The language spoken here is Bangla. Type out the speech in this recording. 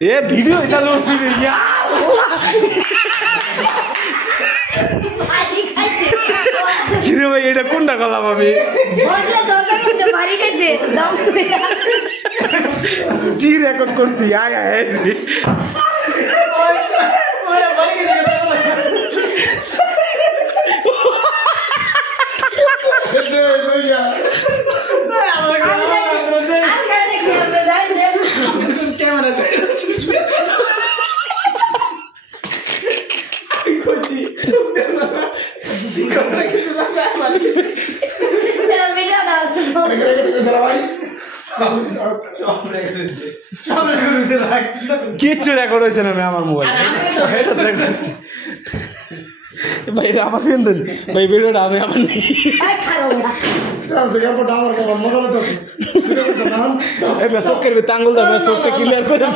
এ ভিডিও চালু করছি কিরে ভাই এটা কোনটা করলাম আমি কি রেকর্ড করছি আয় আয় কিচ্ছু রেকর্ড হয়েছে না আমার মোবাইল ভাই এটা আমার কিন্তু ভাই ভিডিওটা আমি আমার নেই চোখের ভিতরে আঙুল দেবে চোখটা ক্লিয়ার করে